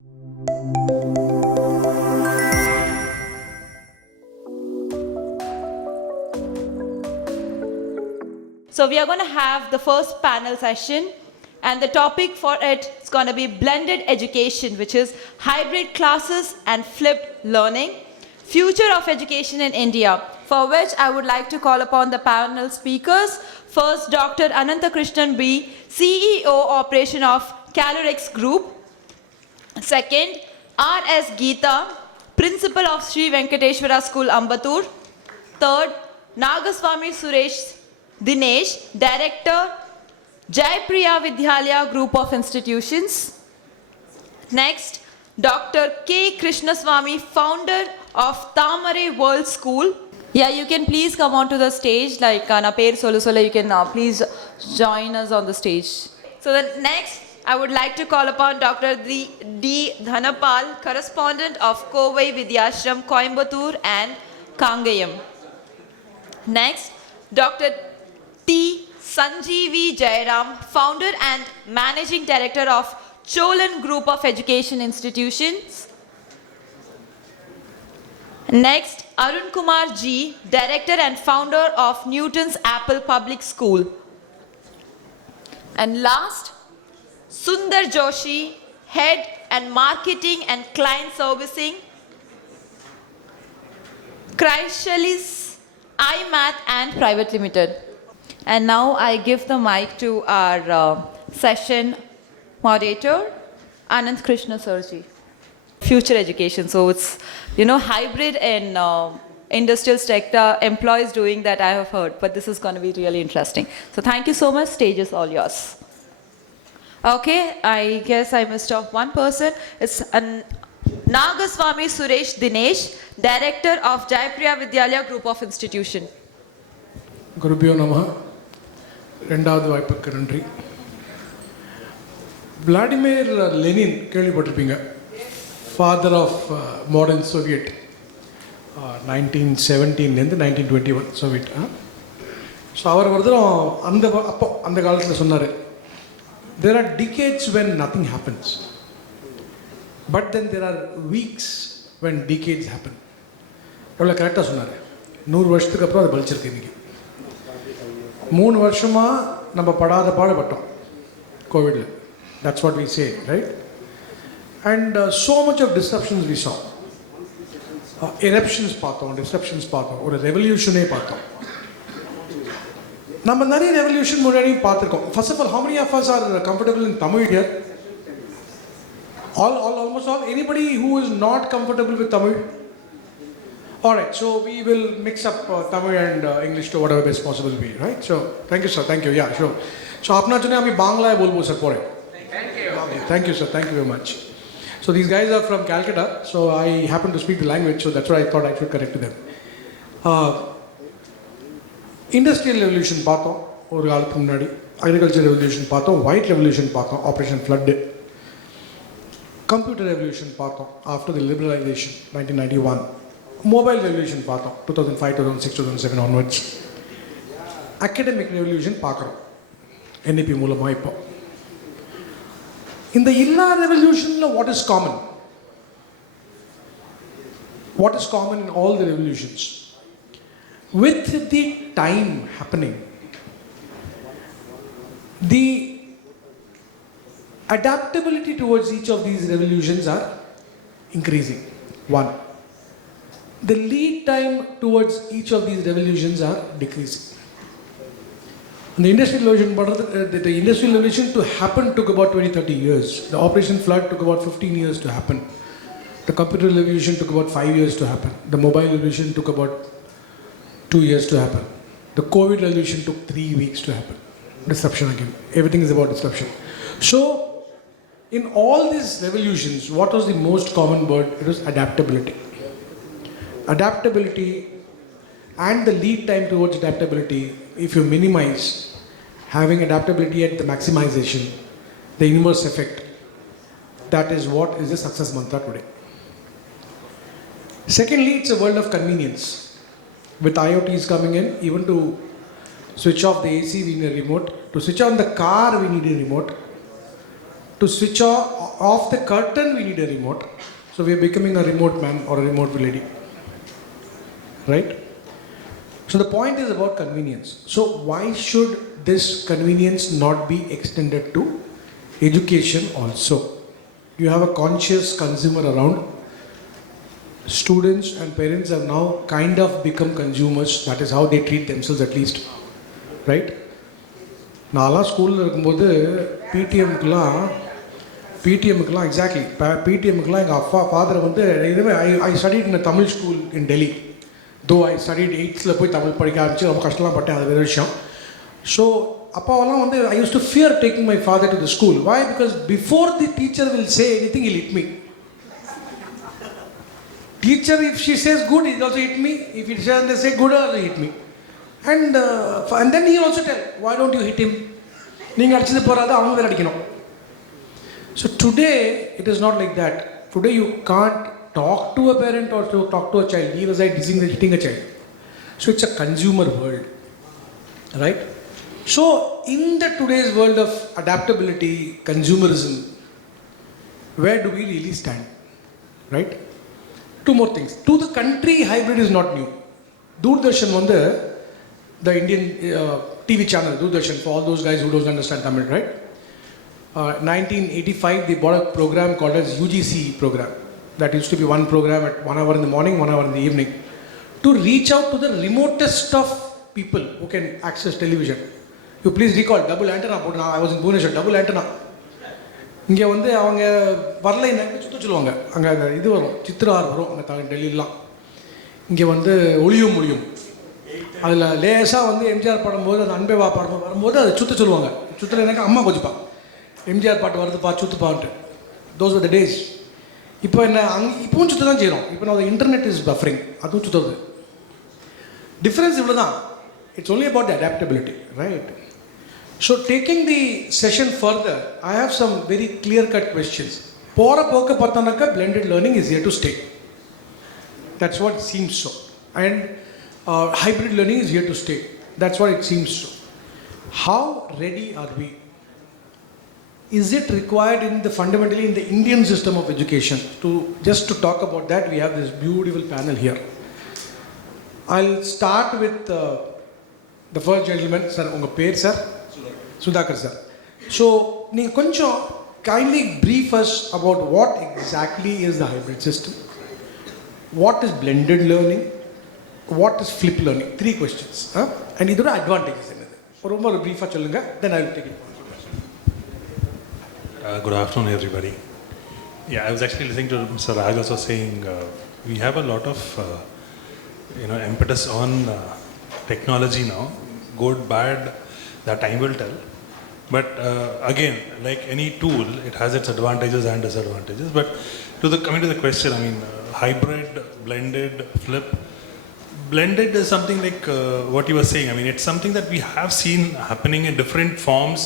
So we are going to have the first panel session, and the topic for it is going to be blended education, which is hybrid classes and flipped learning, future of education in India, for which I would like to call upon the panel speakers. First, Dr. Anantha Krishnan B, CEO Operation of Kalorex Group. Second, R.S. Geetha, Principal of Sri Venkateswara School, Ambattur. Third, Nagaswamy Suresh Dinesh, Director, Jaypriya Vidyalaya Group of Institutions. Next, Dr. K. Krishnasamy, founder of Thaamarai World School. Yeah, you can please come onto the stage, like na per solu you can please join us on the stage. So the next, I would like to call upon Dr. D. Dhanapal, Correspondent of Kovai, Vidyashram, Coimbatore and Kangayam. Next, Dr. T. Sanjeevee Jayram, founder and managing director of Cholan Group of Education Institutions. Next, Arunkumar G, director and founder of Newton's Apple Public School. And last, Sundar Joshi, head and marketing and client servicing, Chrysaalis, iMath and Private Limited. And now I give the mic to our session moderator, Ananth Krishna Sarji. Future education, so it's, hybrid and industrial sector employees doing that, I have heard, but this is going to be really interesting. So thank you so much, stage is all yours. Okay, I guess I missed off one person. It's Nagaswamy Suresh Dinesh, Director of Jaypriya Vidyalaya Group of Institution. Gurubhyo Namaha. ரெண்டாவது வாய்ப்புக்கு நன்றி. Vladimir Lenin கேள்விப்பட்டிருப்பீங்க, father of modern Soviet, 1917 1921 Soviet. So அவர் அந்த காலத்தில் சொன்னார், there are decades when nothing happens, but then there are weeks when decades happen. எவ்வளோ கரெக்டாக சொன்னார். 100 வருஷத்துக்கு அப்புறம் அது பலிச்சிருக்கு. இன்றைக்கி 3 வருஷமாக நம்ம படாத பாடுபட்டோம் கோவிடில். That's what we say, right? And so much of disruptions we saw. Eruptions பார்த்தோம், disruptions பார்த்தோம், ஒரு ரெவல்யூஷனே பார்த்தோம். நம்ம நிறைய ரெவல்யூஷன் முன்னாடி பார்த்துருக்கோம். First of all, how many of us are comfortable in Tamil here? Almost all. Anybody who is not comfortable with Tamil? Alright, so we will mix up Tamil and English to whatever best possible be, right? So, thank you sir, thank you, yeah, sure. So, apna chune ami Bangla bolbo sir pore. Thank you. Okay, thank you sir, thank you very much. So, these guys are from Calcutta, so I happen to speak the language, so that's why I thought I should correct them. Industrial revolution பார்த்தோம் ஒரு காலத்துக்கு முன்னாடி, agriculture revolution பார்த்தோம், white revolution பார்த்தோம், operation flood, computer revolution பார்த்தோம் after the liberalization 1991, mobile revolution பார்த்தோம் 2005 2006 2007 onwards, academic revolution பார்க்குறோம் NEP மூலமாக. இப்போ இந்த எல்லா ரெவல்யூஷனில் what is common? What is common in all the revolutions? With the time happening, the adaptability towards each of these revolutions are increasing. One, the lead time towards each of these revolutions are decreasing. And the industrial revolution to happen took about 20-30 years. The Operation Flood took about 15 years to happen. The computer revolution took about 5 years to happen. The mobile revolution took about 2 years to happen. The COVID revolution took 3 weeks to happen. Disruption again. Everything is about disruption. So, in all these revolutions, what was the most common word? It was adaptability. Adaptability and the lead time towards adaptability, if you minimize, having adaptability at the maximization, the inverse effect, that is what is the success mantra today. Secondly, it's a world of convenience. With IoTs coming in, even to switch off the AC we need a remote, to switch on the car we need a remote, To switch off the curtain, we need a remote. So we are becoming a remote man or a remote lady. Right? So the point is about convenience. So why should this convenience not be extended to education also? You have a conscious consumer around. Students and parents have now kind of become consumers. That is how they treat themselves at least. Right? நான்லாம் ஸ்கூலில் இருக்கும்போது பிடிஎம்க்குலாம் exactly பிடிஎம்க்குலாம் எங்கள் ஃபாதரை வந்து இதுவே ஐ studied in Tamil school in Delhi. தோ ஐ studied 8th போய் தமிழ் படிக்க ஆரம்பிச்சு ரொம்ப கஷ்டம்லாம் பட்டேன், அது வேறு விஷயம். ஸோ அப்பாவெல்லாம் வந்து I use to fear taking my father to the school. Why? Because before the teacher will say anything I'll hit me. Teacher, if she says good, he will also hit me. If he says they say good, also hit me. And then he also tell, why don't you hit him? நீங்க அடிச்சது போறாத அவங்க வேற அடிக்கணும். So today it is not like that. Today you can't talk to a parent or to talk to a child. He was like hitting a child. So it's a consumer world, right? So in the today's world of adaptability, consumerism, where do we really stand, right? Two more things. To the country, hybrid is not new. Doordarshan வந்து the Indian TV channel, Doordarshan, for all those guys who don't understand Tamil, right? 1985, they bought a program called as UGC program. That used to be one program at 1 hour in the morning, 1 hour in the evening, to reach out to the remotest of people who can access television. You please recall, double antenna. I was in Bhubaneswar, double antenna. இங்கே வந்து அவங்க வரலைன்னாக்க சுற்ற சொல்லுவாங்க. அங்கே இது வரும், சித்திரார் வரும் அங்கே டெல்லிலாம். இங்கே வந்து ஒளியும் மொழியும் அதில் லேசாக வந்து எம்ஜிஆர் பாடும்போது அந்த அன்பே வா பாடும் வரும்போது அதை சுற்ற சொல்லுவாங்க. சுற்றுலனாக்கா அம்மா கொஞ்சப்பா எம்ஜிஆர் பாட்டு வருதுப்பா சுற்றுப்பான்ட்டு. Those are the days. இப்போ என்ன இப்போவும் சுற்ற தான் செய்கிறோம். இப்போ நான் இன்டர்நெட் இஸ் பஃபரிங், அதுவும் சுற்றுறது. டிஃப்ரென்ஸ் இவ்வளோ தான். It's only about the adaptability, right? So taking the session further, I have some very clear-cut questions. Pora poka pattanaka blended learning is here to stay. That's what it seems so. And hybrid learning is here to stay. That's what it seems so. How ready are we? Is it required fundamentally in the Indian system of education? Just to talk about that, we have this beautiful panel here. I'll start with the first gentleman. Sir, unga per sir? Sudhakar sir. So, நீங்கள் கொஞ்சம் kindly brief us about what exactly is the hybrid system, what is blended learning, what is flipped learning. 3 questions. And இதோட advantages என்னது? ரொம்ப brief-ஆ சொல்லுங்க, then I will take it. Good afternoon everybody. Yeah, I was actually listening to Mr. Raj also saying we have a lot of impetus on technology now. Good, bad, that time will tell. But again, like any tool, it has its advantages and disadvantages. But coming to the question, I mean, hybrid, blended, flip. Blended is something like what you were saying. I mean, it's something that we have seen happening in different forms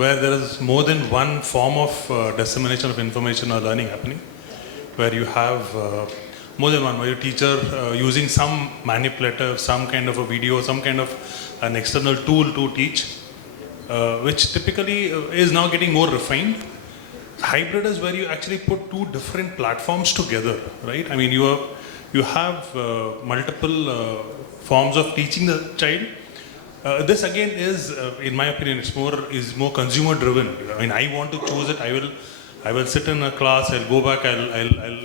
where there is more than one form of dissemination of information or learning happening. Where you have more than one, where your teacher using some manipulative, some kind of a video, some kind of an external tool to teach. Which typically is now getting more refined. Hybrid is where you actually put 2 different platforms together, right? I mean, you have multiple forms of teaching the child. This again is, in my opinion, is more consumer driven. I mean, I want to choose it. I will sit in a class. I'll go back. I'll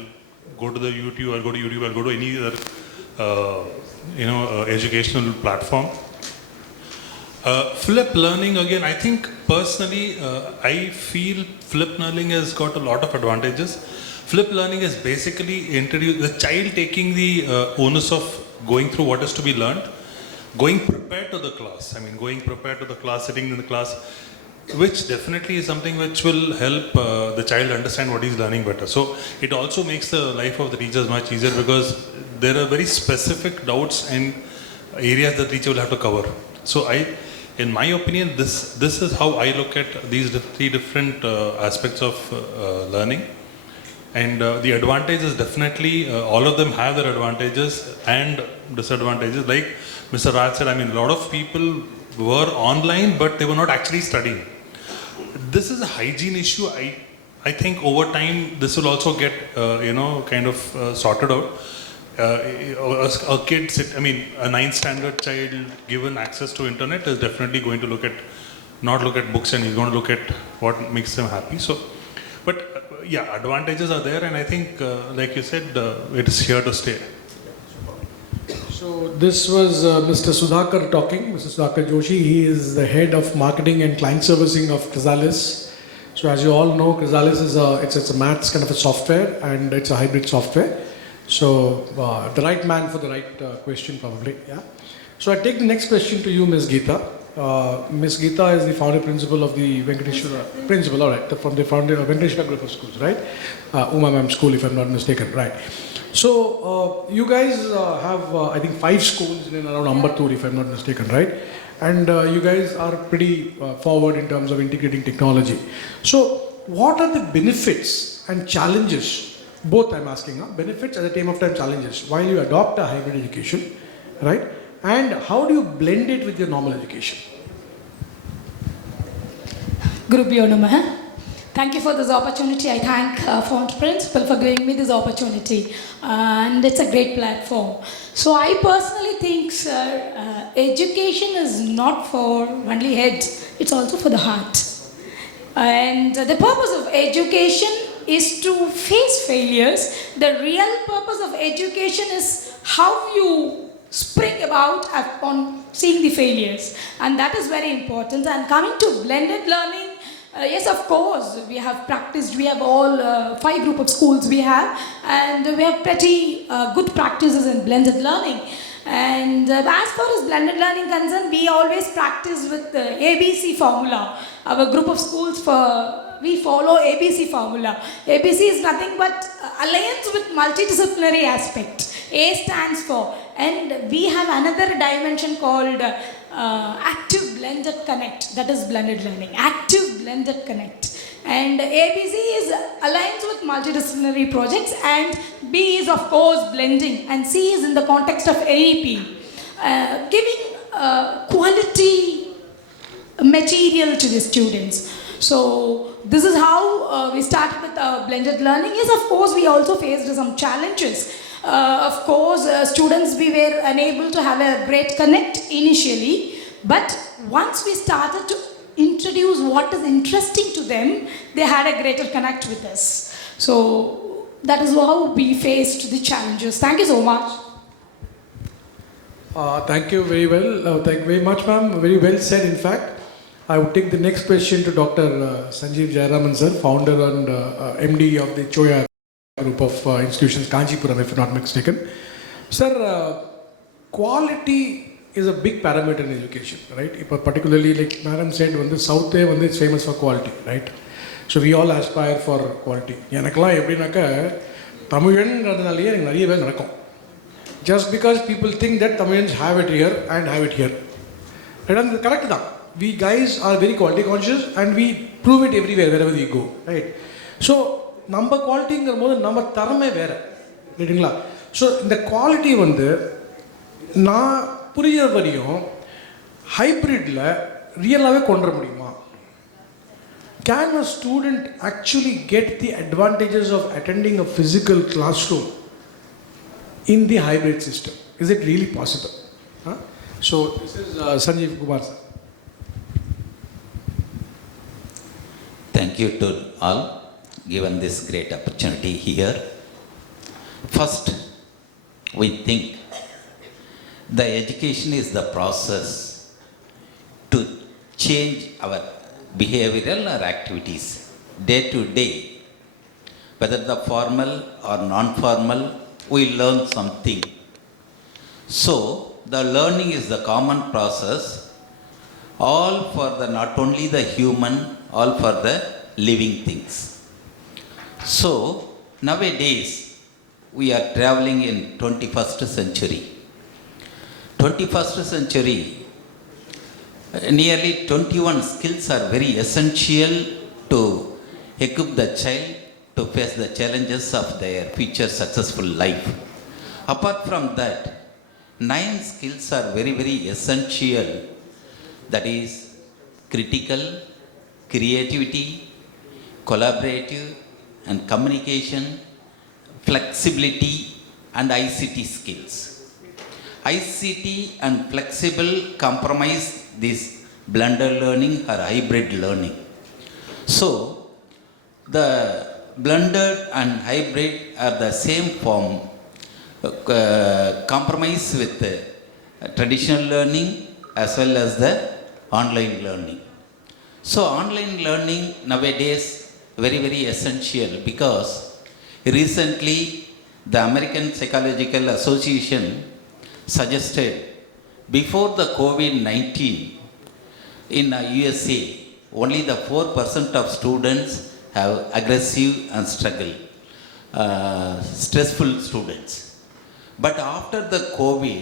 go to the YouTube. I'll go to YouTube. I'll go to any other educational platform. Flip learning, again, I think personally, I feel flip learning has got a lot of advantages. Flip learning is basically the child taking the onus of going through what is to be learned, going prepared to the class. I mean, going prepared to the class, sitting in the class, which definitely is something which will help the child understand what he's learning better. So it also makes the life of the teachers much easier because there are very specific doubts and areas that the teacher will have to cover. So in my opinion, this is how I look at these 3 different aspects of learning. And the advantage is definitely, all of them have their advantages and disadvantages. Like Mr. Raj said, I mean, a lot of people were online, but they were not actually studying. This is a hygiene issue. I I think over time this will also get kind of sorted out. A kid, a ninth standard child given access to internet is definitely going to not look at books, and he's going to look at what makes them happy. So, but advantages are there, and I think, like you said, it is here to stay. So this was Mr. Sudhakar talking, Mr. Sudhakar Joshi. He is the head of marketing and client servicing of Chrysaalis. So as you all know, Chrysaalis is it's a maths kind of a software, and it's a hybrid software. So the right man for the right question probably. Yeah. So I take the next question to you, Ms. Geetha. Ms. Geetha is the founder principal of the Venkateswara, principal, all right, from the founder of Venkateswara group of schools, right? Uma Ma'am School, if I'm not mistaken, right? So you guys have, I think, 5 schools in and around Ambattur, if I'm not mistaken, right? And you guys are pretty forward in terms of integrating technology. So what are the benefits and challenges? Both I'm asking, benefits at the same time challenges while you adopt a hybrid education, right? And how do you blend it with your normal education? Gurubhyo Namaha. Thank you for this opportunity. I thank Fount Principal for giving me this opportunity, and it's a great platform. So I personally think, sir, education is not for only head, it's also for the heart. And the purpose of education is to face failures. The real purpose of education is how you spring about upon seeing the failures, and that is very important. And coming to blended learning, yes, of course, we have practiced, we have all 5 group of schools we have, and we have pretty good practices in blended learning. And as far as blended learning concerned, we always practice with the ABC formula. Our group of schools, we follow ABC formula. ABC is nothing but alliance with multidisciplinary aspect. A stands for, and we have another dimension called active blended connect, that is blended learning, active blended connect. And ABC is alliance with multidisciplinary projects, and B is of course blending, and C is in the context of NEP, giving quality material to the students. So this is how we started with blended learning. Yes, of course, we also faced some challenges. Of course, students, we were unable to have a great connect initially, but once we started to introduce what is interesting to them, they had a greater connect with us. So that is how we faced the challenges. Thank you so much. Thank you very well. Thank you very much, ma'am. Very well said, in fact. I would take the next question to Dr. Sanjeevee Jayram, sir, founder and MD of the Choya group of institutions, Kanchipuram, if I'm not mistaken. Sir, quality is a big parameter in education, right? Particularly, like Madam said, when the South is famous for quality, right? So we all aspire for quality. Just because people think that Tamilians have it here and have it here. Right? Correct that. We guys are very quality conscious and we prove it everywhere, wherever we go, right? So, number quality number tharame vera. So, the quality na puriya variyum hybrid la real kondra mudiyuma. Can a student actually get the advantages of attending a physical classroom in the hybrid system? Is it really possible? So, this is Sanjeev Kumar sir. Thank you to all given this great opportunity here. First, we think the education is the process to change our behavioral or activities day to day. Whether the formal or non-formal, we learn something. So, the learning is the common process, all for the not only the human, all for the living things. So, nowadays, we are traveling in 21st century. 21st century, nearly 21 skills are very essential to equip the child to face the challenges of their future successful life. Apart from that, 9 skills are very, very essential. That is critical, creativity, collaborative and communication, flexibility and ICT skills. ICT and flexible compromise this blended learning or hybrid learning. So, the blended and hybrid are the same form, compromise with traditional learning as well as the online learning. So, online learning nowadays very, very essential because recently the American Psychological Association suggested before the COVID-19 in USA, only the 4% of students have aggressive and stressful students. But after the COVID,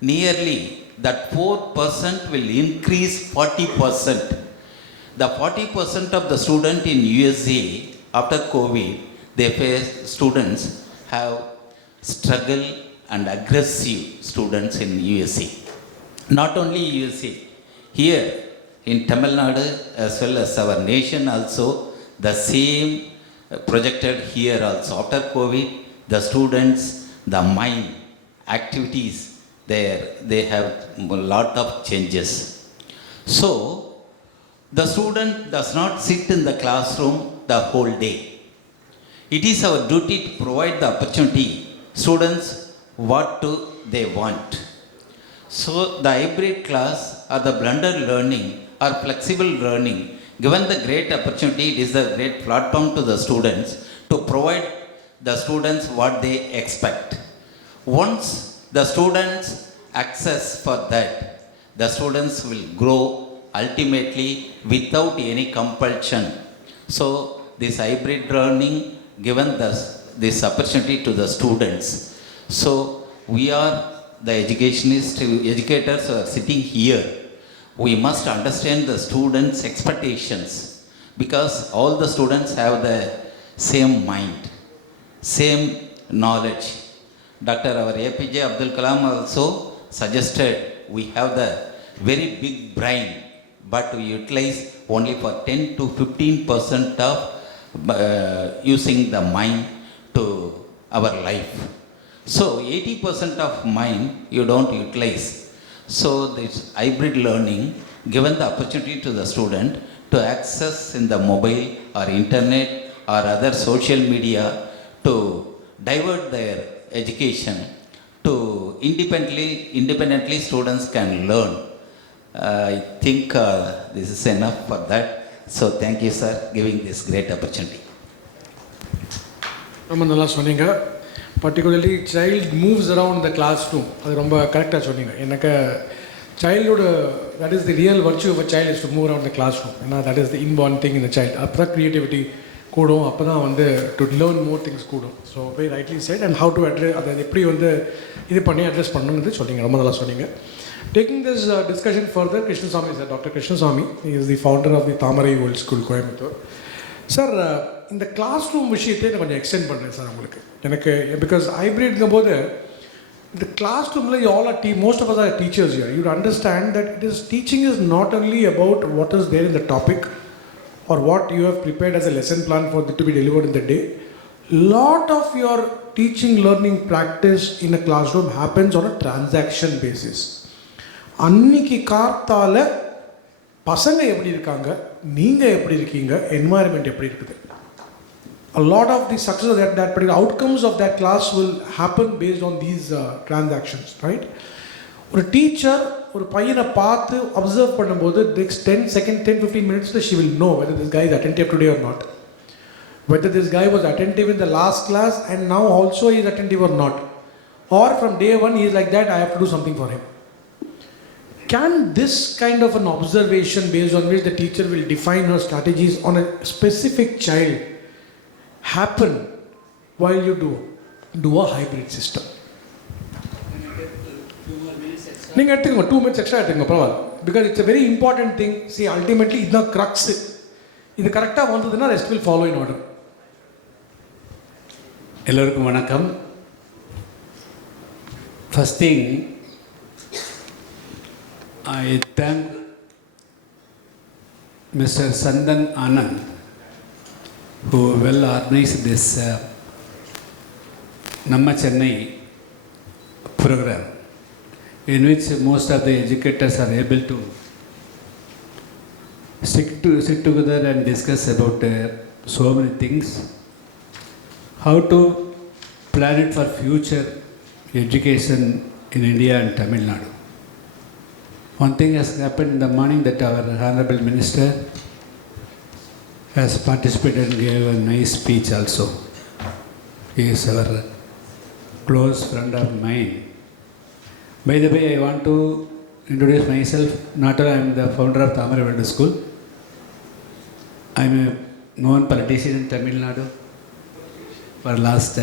nearly that 4% will increase 40%. The 40% of the student in USA after COVID, students have struggle and aggressive students in USA. Not only USA, here in Tamil Nadu as well as our nation also, the same projected here also. After COVID, the students, the mind, activities, they have a lot of changes. So, the student does not sit in the classroom the whole day. It is our duty to provide the opportunity, students, what they want. So, the hybrid class or the blended learning or flexible learning, given the great opportunity, it is a great platform to the students to provide the students what they expect. Once the students access for that, the students will grow ultimately without any compulsion. So, this hybrid learning given this opportunity to the students. So, we are the educators who are sitting here. We must understand the students' expectations because all the students have the same mind, same knowledge. Dr. Our APJ Abdul Kalam also suggested we have the very big brain, but we utilize only for 10 to 15% of using the mind to our life. So 80% of mind you don't utilize. So this hybrid learning given the opportunity to the student to access in the mobile or internet or other social media to divert their education to independently students can learn. I think this is enough for that. So thank you, sir, giving this great opportunity. ரொம்ப நல்லா சொன்னீங்க. Particularly child moves around the classroom, அது ரொம்ப கரெக்டாக சொன்னீங்க. எனக்கு சைல்டோட that is the real virtue of a child is to move around the classroom. ஏன்னா that is the inborn thing in the child. அப்போ தான் க்ரியேட்டிவிட்டி கூடும், அப்போ தான் டு லேர்ன் மோர் திங்ஸ் கூடும். So very rightly said and how to address அதை எப்படி இது பண்ணி அட்ரஸ் பண்ணணுன்னு சொன்னீங்க, ரொம்ப நல்லா சொன்னீங்க. Taking this discussion further, Krishnasamy sir, Dr. Krishnasamy, he is the founder of the Thaamarai World School, Coimbatore. Sir, இந்த கிளாஸ் ரூம் விஷயத்தை நான் கொஞ்சம் எக்ஸ்டெண்ட் பண்ணுறேன் சார் உங்களுக்கு. எனக்கு பிகாஸ் ஹைப்ரிட்ங்கும் போது இந்த கிளாஸ் ரூமில் you all are most of us are teachers you you understand that it is teaching is not only about what is there in the topic or what you have prepared as a lesson plan for it to be delivered in the day. Lot of your teaching learning practice in a classroom happens on a transaction basis. அன்னைக்கு கார்த்தால பசங்க எப்படி இருக்காங்க, நீங்கள் எப்படி இருக்கீங்க, environment எப்படி இருக்குது. A lot of the success of that particular outcomes of that class will happen based on these transactions, right? ஒரு டீச்சர் ஒரு பையனை பார்த்து அப்சர்வ் பண்ணும்போது next 10-15 minutes she will know whether this guy is attentive today or not, whether this guy was attentive in the last class and now also he is attentive or not, or from day one he is like that, I have to do something for him. Can this kind of an observation based on which the teacher will define her strategies on a specific child happen while you do a hybrid system? நீங்கள் எடுத்துக்கோங்க, 2 minutes extra எடுத்துக்கோங்க, பரவாயில்ல. Because it's a very important thing. See, ultimately இதுதான் crux. இது கரெக்டாக வந்ததுன்னா rest will follow in order. எல்லோருக்கும் வணக்கம். First thing, I thank Mr. Sandan Anand who well organized this Namma Chennai program, in which most of the educators are able to sit together and discuss about so many things, how to plan it for future education in India and Tamil Nadu. One thing has happened in the morning that our Honorable Minister has participated and gave a nice speech also. He is our close friend of mine. By the way, I want to introduce myself. Not only I am the founder of Thaamarai World School. I am a known politician in Tamil Nadu for last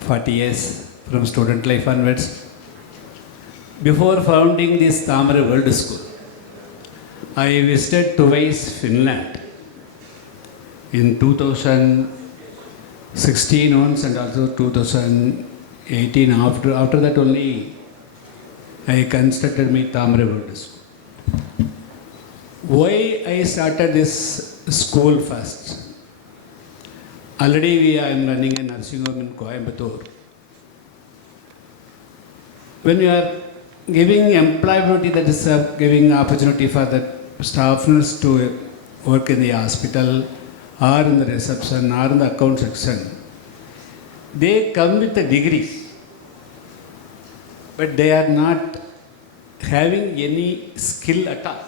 40 years from student life onwards. Before founding this Thaamarai World School, I visited twice Finland in 2016 once and also 2018. After that only I constructed my Thaamarai World School. Why I started this school first? Already I am running a nursing home in Coimbatore. When you are giving employability, that is giving opportunity for the staff nurse to work in the hospital or in the reception or in the account section, they come with the degrees, but they are not having any skill at all.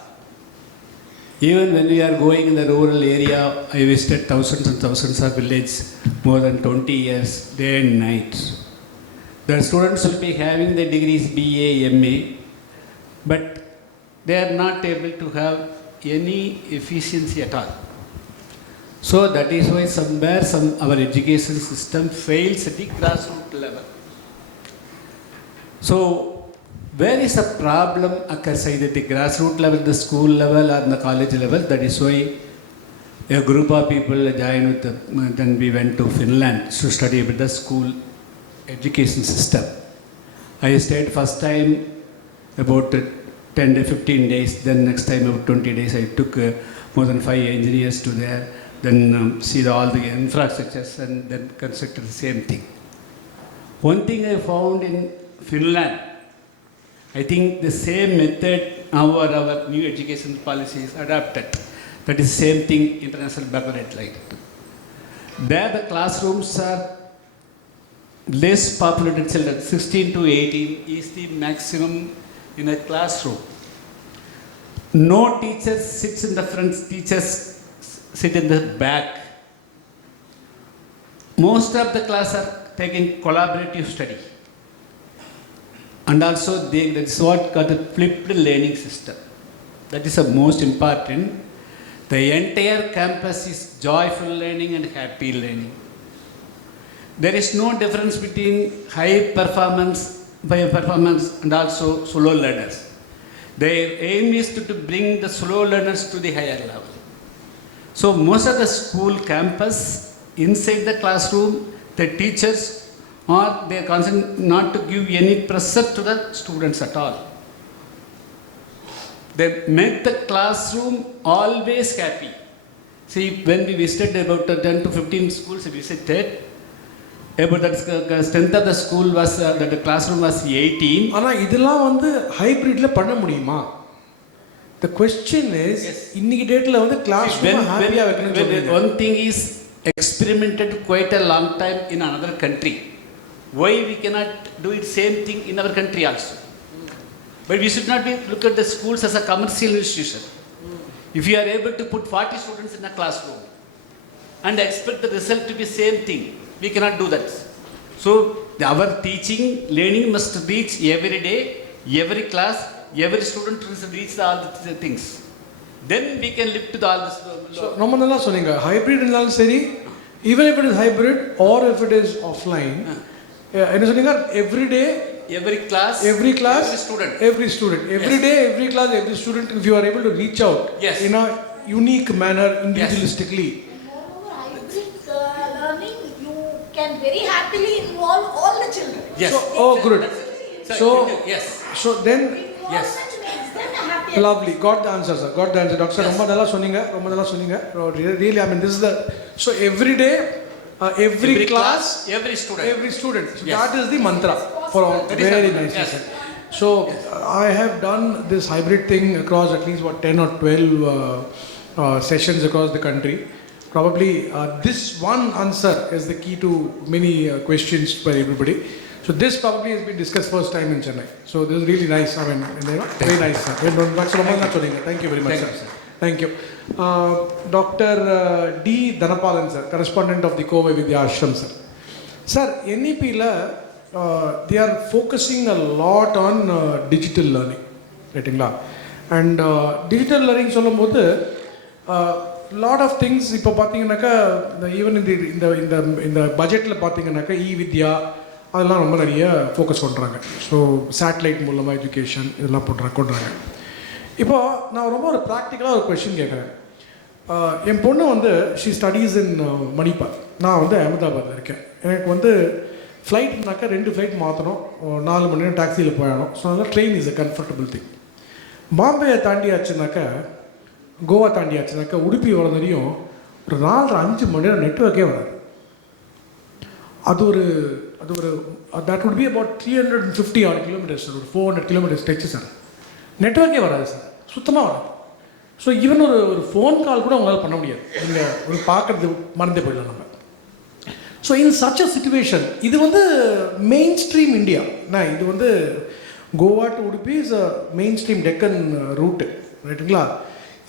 Even when we are going in the rural area, I visited thousands and thousands of villages, more than 20 years, day and night. The students will be having the degrees BA, MA, but they are not able to have any efficiency at all. So that is why somewhere our education system fails at the grassroots level. So where is the problem occurs, either at the grassroots level, the school level or the college level? That is why a group of people joined with then we went to Finland to study about the school education system. I stayed first time about 10 to 15 days, then next time about 20 days. I took more than 5 engineers to there, then see all the infrastructures and then constructed the same thing. One thing I found in Finland, I think the same method our new education policy is adapted. That is same thing, international baccalaureate like that. There the classrooms are less populated children, 16 to 18 is the maximum in a classroom. No teacher sits in the front, teachers sit in the back. Most of the class are taking collaborative study. And also that is what called the flipped learning system. That is the most important. The entire campus is joyful learning and happy learning. There is no difference between high performance and also slow learners. Their aim is to bring the slow learners to the higher level. So most of the school campus, inside the classroom, the teachers they are concerned not to give any pressure to the students at all. They make the classroom always happy. See, when we visited about 10 to 15 schools, we visited, about the strength of the school was, that the classroom was 18. ஆனா இதெல்லாம் வந்து ஹைபிரிட்ல பண்ண முடியுமா? The question is, இன்னைக்கு டேட்ல வந்து classroom ஹாப்பியா வைக்கணும்னு சொல்றீங்க. One thing is experimented quite a long time in another country. Why we cannot do it same thing in our country also? But we should not look at the schools as a commercial institution. If you are able to put 40 students in a classroom and expect the result to be same thing, we cannot do that. So our teaching, learning must reach every day, every class, every student to reach all the things. Then we can live to all this. So நம்ம நல்லா சொன்னீங்க, hybrid இருந்தாலும் சரி, even if it is hybrid or if it is offline, என்ன சொன்னீங்க, every day, every class, every student, every day, every class, every student, if you are able to reach out in a unique manner, individualistically. Can very happily involve all the children. Yes. So, good. So, yes. So then, Involvement makes them a happy Lovely. Got the answer, sir. Got the answer. Doctor, ரொம்ப நல்லா சொன்னீங்க. ரொம்ப நல்லா சொன்னீங்க. Really, I mean, this is the... So, every day, every class, every student. Every student. So, Yes. that is the mantra for all. Very nice. Yes. So, I have done this hybrid thing across at least, 10 or 12 sessions across the country. Probably this one answer is the key to many questions by everybody. So this probably has been discussed first time in Chennai. So this is really nice. I mean, very nice, sir. Thank you very much, sir. Thank you. Dr. D. Dhanapalan, sir, Correspondent of the Kovai Vidyashram, sir. Sir, NEP, they are focusing a lot on digital learning. And digital learning, lot of things, இப்போ பார்த்தீங்கன்னாக்கா even இந்த பட்ஜெட்டில் பார்த்தீங்கன்னாக்கா இ-வித்யா அதெல்லாம் ரொம்ப நிறைய focus பண்ணுறாங்க. So satellite மூலமாக எஜுகேஷன் இதெல்லாம் கொண்டுறாங்க. இப்போது நான் ரொம்ப ஒரு ப்ராக்டிக்கலாக ஒரு கொஷின் கேட்குறேன். என் பொண்ணு ஷீ ஸ்டடீஸ் இன் மணிப்பால். நான் அகமதாபாத்தில் இருக்கேன். எனக்கு ஃப்ளைட்னாக்கா 2 ஃப்ளைட் மாற்றணும், 4 மணி நேரம் டாக்ஸியில் போயிடணும். ஸோ அதனால் train is a comfortable thing. பாம்பேயை தாண்டியாச்சுனாக்கா, கோவா தாண்டியாச்சுனாக்கா, உடுப்பி வரதையும் ஒரு 4-5 மணி நேரம் நெட்ஒர்க்கே வராது. அது ஒரு that would be about 350 odd kilometers, sir. ஒரு 400 kilometers ஸ்ட்ரெச்சு சார். நெட்ஒர்க்கே வராது சார், சுத்தமாக வராது. ஸோ ஈவன் ஒரு ஃபோன் கால் கூட உங்களால் பண்ண முடியாது. நீங்கள் ஒரு பார்க்குறது மறந்தே போயிடலாம் நம்ம. So in such a situation, இது மெயின் ஸ்ட்ரீம் இந்தியா. இது Goa to Udupi is a main stream Deccan route, ரைட்டுங்களா?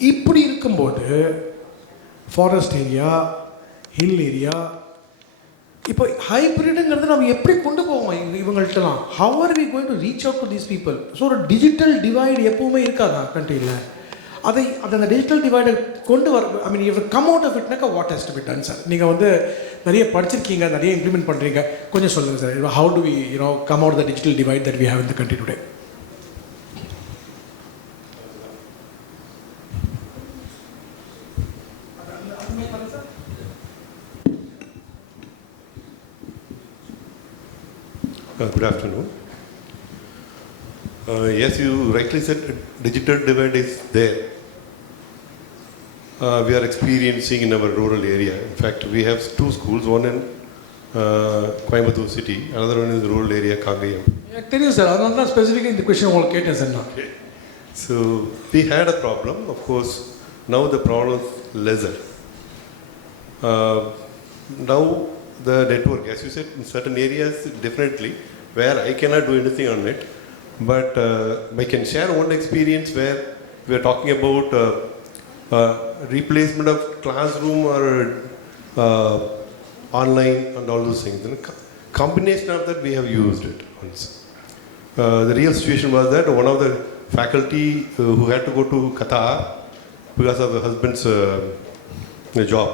இப்படி இருக்கும்போது ஃபாரஸ்ட் ஏரியா, ஹில் ஏரியா, இப்போ ஹைப்ரிடுங்கிறது நம்ம எப்படி கொண்டு போவோம் இவங்கள்ட்டலாம்? How are we going to reach out to these people? So ஒரு டிஜிட்டல் டிவைடு எப்பவுமே இருக்காதா கண்ட்ரியில்? அதை அந்த டிஜிட்டல் டிவைடை கொண்டு வர, I mean if come out of இட்னாக்கா what has to be done, sir? நீங்கள் நிறைய படிச்சிருக்கீங்க, நிறைய இம்ப்ளிமெண்ட் பண்ணுறீங்க, கொஞ்சம் சொல்லுங்கள் sir. How do we come out the digital divide that we have in the country today? Good afternoon. Yes, you rightly said digital divide is there. We are experiencing in our rural area. In fact, we have 2 schools, one in Coimbatore city, another one in the rural area, Kangayam. Tell sir, I'm not specifically in the question all cases and not. So we had a problem. Of course, now the problem is lesser. Now the network, as you said, in certain areas definitely where I cannot do anything on it, but I can share one experience where we are talking about replacement of classroom or online and all those things. And combination of that we have used it once. The real situation was that one of the faculty who had to go to Qatar because of her husband's job.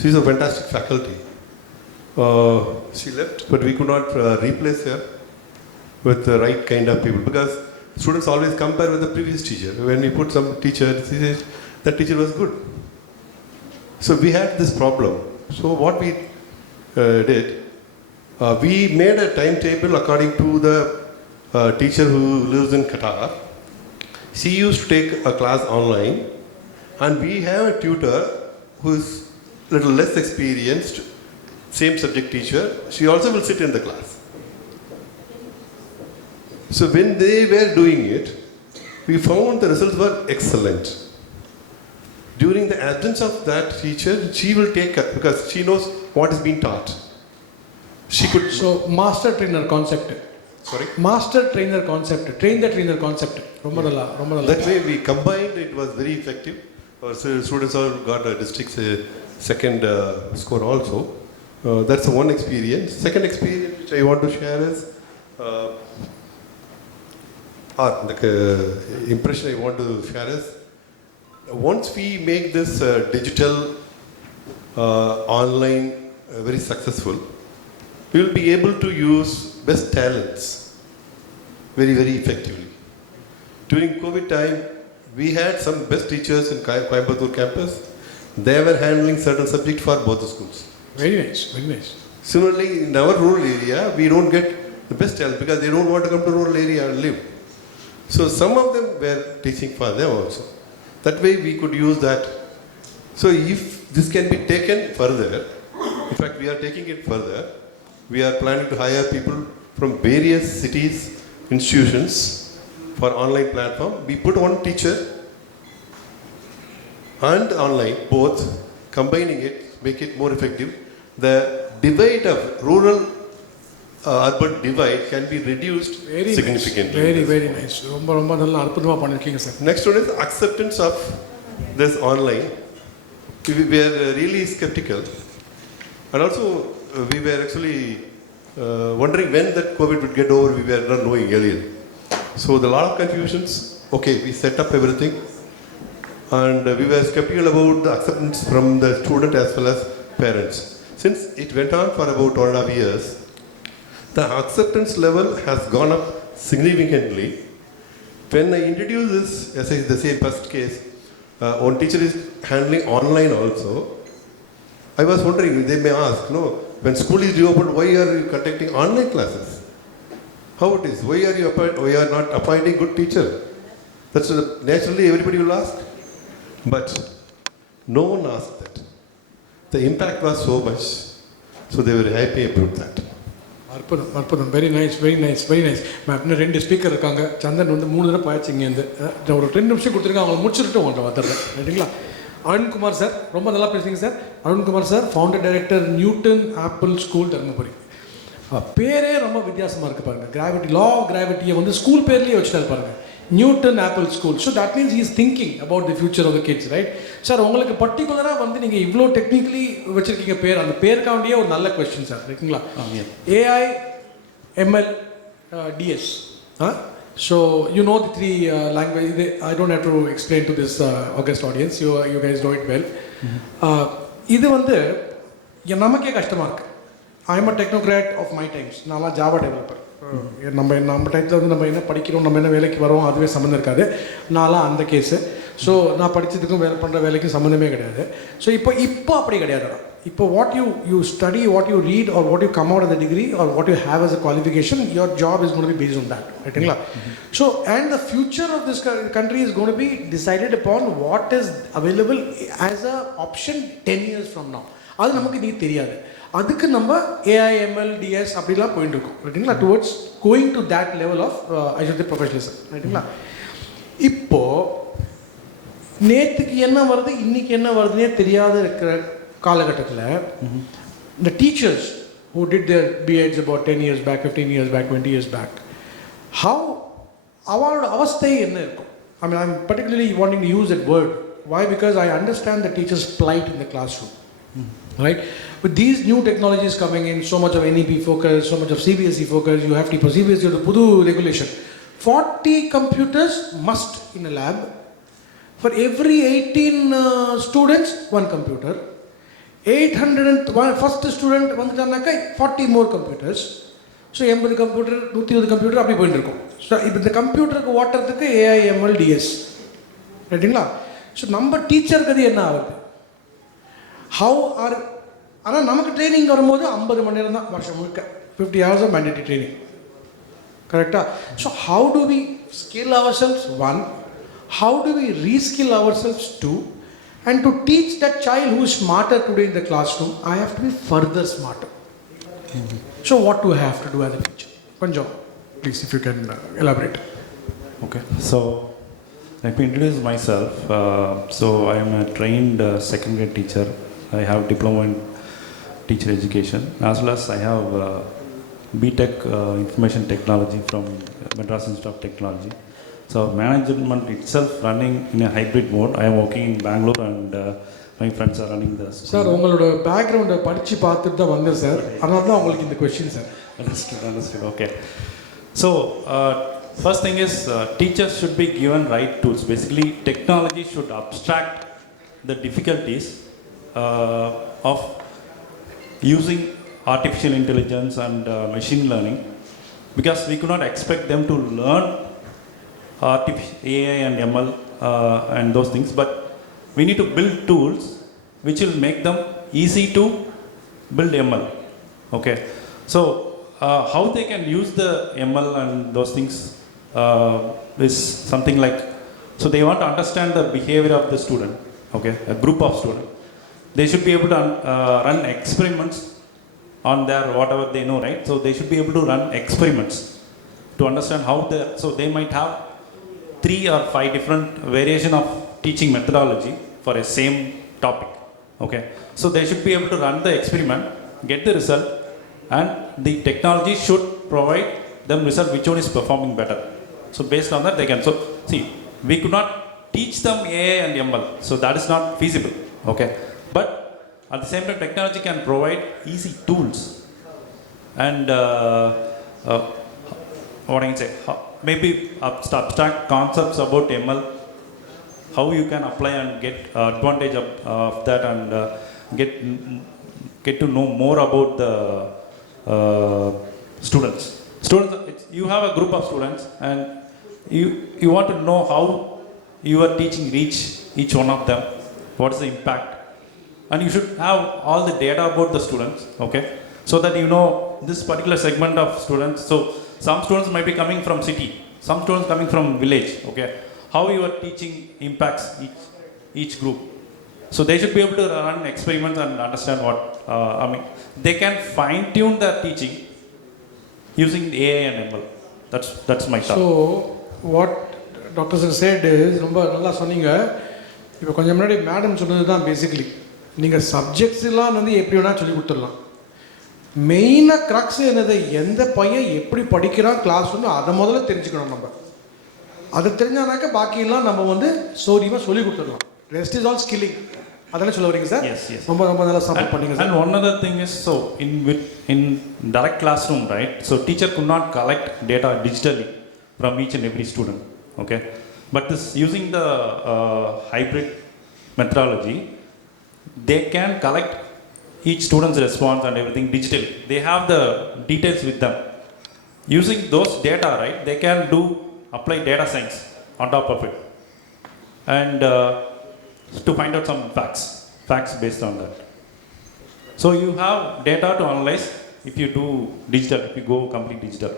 She is a fantastic faculty. She left, but we could not replace her with the right kind of people, because students always compare with the previous teacher. When we put some teacher, that teacher was good. So we had this problem. So what we did, we made a timetable according to the teacher who lives in Qatar. She used to take a class online, and we have a tutor who is little less experienced, same subject teacher. She also will sit in the class. So when they were doing it, we found the results were excellent. During the absence of that teacher, she will take up because she knows what is being taught. She could. So master trainer concept. Sorry. Master trainer concept. Train the trainer concept. That way we combined. It was very effective. Our students all got a district second score also. That's one experience. Second experience which I want to share is, impression I want to share is, once we make this digital online very successful, we will be able to use best talents very, very effectively. During COVID time, we had some best teachers in Coimbatore campus. They were handling certain subjects for both the schools. Very nice, very nice. Similarly, in our rural area, we don't get the best talent because they don't want to come to rural area and live. So some of them were teaching for them also. That way we could use that. So if this can be taken further, in fact we are taking it further, we are planning to hire people from various cities, institutions for online platform. We put one teacher and online, both, combining it, make it more effective. The divide of rural urban divide can be reduced Very significantly. Nice. Very nice. ரொம்ப நல்ல அற்புதமா பண்ணிருக்கீங்க sir. Next one is acceptance of this online. We were really skeptical, and also we were actually wondering when that COVID would get over. We were not knowing earlier, so the lot of confusions. Okay, we set up everything, and we were skeptical about the acceptance from the student as well as parents. Since it went on for about 1.5 years, the acceptance level has gone up significantly. When I introduced this, as I the same first case, one teacher is handling online also. I was wondering, they may ask, no, when school is reopened, why are you conducting online classes? How it is? Why are not appointing good teacher? That's naturally everybody will ask. But no one asked that. The impact was so much, so they were happy about that. அற்புதம் very nice ma'am. இன்னும் 2 speaker இருக்காங்க. சந்தன் வந்து 3 தடவை பாய்ச்சி இங்கேருந்து ஒரு 2 நிமிஷம் கொடுத்துருங்க, அவங்க முடிச்சுட்டு உங்கள்கிட்ட வந்துடுறேன். ரைட்டுங்களா? அருண்குமார் சார் ரொம்ப நல்லா பேசுறீங்க sir. Arunkumar sir, founder director Newton apple school Dharmapuri. பேரே ரொம்ப வித்தியாசமாக இருக்குது பாருங்கள். கிராவிட்டி, லா ஆஃப் கிராவிட்டியை வந்து ஸ்கூல் பேர்லேயே வச்சுட்டாரு பாருங்கள், Newton apple school. So that means he is thinking about the future of the kids, right? Sir, உங்களுக்கு பர்டிகுலராக வந்து நீங்கள் இவ்வளோ டெக்னிக்கலி வச்சுருக்கீங்க பேர், அந்த பேருக்காண்டியே ஒரு நல்ல கொஸ்டின் சார், ரைட்டுங்களா? AI, ML, DS. So you know the 3 language. I don't have to explain to this august audience. You guys know it well. இது வந்து நமக்கே கஷ்டமாக இருக்குது. I am a technocrat of my times. நான் Java developer. நம்ம டைத்தில் வந்து நம்ம என்ன படிக்கிறோம், நம்ம என்ன வேலைக்கு வரோம், அதுவே சம்மந்தம் இருக்காது. நான்லாம் அந்த கேஸு. ஸோ நான் படித்ததுக்கும் வேலை பண்ணுற வேலைக்கும் சம்மந்தமே கிடையாது. ஸோ இப்போ அப்படி கிடையாது. இப்போ what you study, what you read, or what you come out of the degree, or what you have as a qualification, your job is gonna be based on that, ரைட்டுங்களா? So and the future of this country is gonna be decided upon what is available as a option 10 years from now. அது நமக்கு இன்னைக்கு தெரியாது. அதுக்கு நம்ம AIML, DS அப்படிலாம் போயிட்டு இருக்கோம், ரைட்டுங்களா? Towards going to that level of ஐஷுத்தி ப்ரொஃபஷனலிசம், ரைட்டுங்களா? இப்போது நேற்றுக்கு என்ன வருது, இன்றைக்கி என்ன வருதுன்னே தெரியாத இருக்கிற காலகட்டத்தில் the teachers who did their BEds about 10 years back, 15 years back, 20 years back, how அவரோட அவஸ்தை என்ன இருக்கும்? I mean, I'm particularly wanting to use that word. Why? Because I understand the teacher's plight in the classroom, right? With these new technologies coming in, so much of NEP focus, so much of CBSE focus, you have to, for CBSE, the pudu regulation, 40 computers must in a lab. For every 18 students, 1 computer. 801 first student வந்துட்டானாக்கா 40 more computers. So 80 computer, 120 computer அப்படி போயிட்டு இருக்கும். So இப்போ இந்த கம்ப்யூட்டருக்கு ஓட்டுறதுக்கு AIML, DS, ரைட்டுங்களா? So நம்ம டீச்சருக்கு அது என்ன ஆகுது? ஆனால் நமக்கு ட்ரைனிங் வரும்போது 50 மணி நேரம் தான் வருஷம் முழுக்க, 50 hours of mandatory training, கரெக்டாக? So how do we skill ourselves? 1. How do we reskill ourselves? 2. And to teach that child who is smarter today in the classroom, I have to be further smarter. So what do I have to do as a teacher? Panjab, please, if you can elaborate. Okay, so let me introduce myself. So I am a trained second grade teacher. I have diploma in teacher education, as well as I have BTech information technology from Madras Institute of Technology. So management itself running in a hybrid mode. I am working in Bangalore and my friends are running the school. Sir, உங்களோட பேக்ரவுண்டை படித்து பார்த்துட்டு தான் வந்தேன் sir. அதனால தான் உங்களுக்கு இந்த question sir. Understood. Okay. So first thing is teachers should be given right tools. Basically, technology should abstract the difficulties of using artificial intelligence and machine learning, because we could not expect them to learn AI and ML and those things, but we need to build tools which will make them easy to build ML. Okay, so how they can use the ML and those things is something like, so they want to understand the behavior of the student, okay, a group of students. They should be able to run experiments on their whatever they know, right? So they should be able to run experiments to understand how so they might have 3 or 5 different variation of teaching methodology for a same topic, okay? So they should be able to run the experiment, get the result, and the technology should provide them result which one is performing better. So based on that they can, so see, we could not teach them AI and ML, so that is not feasible, okay? But at the same time technology can provide easy tools and what I can say, maybe abstract concepts about ML, how you can apply and get advantage of that and get to know more about the students. You have a group of students and you want to know how your teaching reach each one of them, what is the impact, and you should have all the data about the students, okay, so that you know this particular segment of students. So some students might be coming from city, some students coming from village, okay, how your teaching impacts each group. So they should be able to run experiments and understand what, they can fine tune their teaching using AI and ML. That's my thought. So what Dr. Sir said is, ரொம்ப நல்லா சொன்னீங்க. இப்போ கொஞ்சம் முன்னாடி madam சொன்னது தான் basically. நீங்கள் subjects எல்லாம் வந்து எப்படி வேணால் சொல்லி கொடுத்துடலாம். மெயினாக க்ரக்ஸ் என்னது, எந்த பையன் எப்படி படிக்கிறான் கிளாஸ் ஒன்று அதை முதல்ல தெரிஞ்சுக்கணும். நம்ம அதை தெரிஞ்சானாக்க பாக்கியெல்லாம் நம்ம வந்து சௌரியமாக சொல்லி கொடுத்துடலாம். Rest is all skilling. அதெல்லாம் சொல்ல வரீங்க சார்? Yes, yes. ரொம்ப ரொம்ப நல்லா சப்போர்ட் பண்ணீங்க sir. And one other thing is, so in direct classroom, right, so teacher could not collect data digitally from each and every student, okay, but this using the hybrid methodology, they can collect each student's response and everything digitally. They have the details with them. Using those data, right, they can apply data science on top of it and to find out some facts based on that. So you have data to analyze if you do digital, if you go complete digital.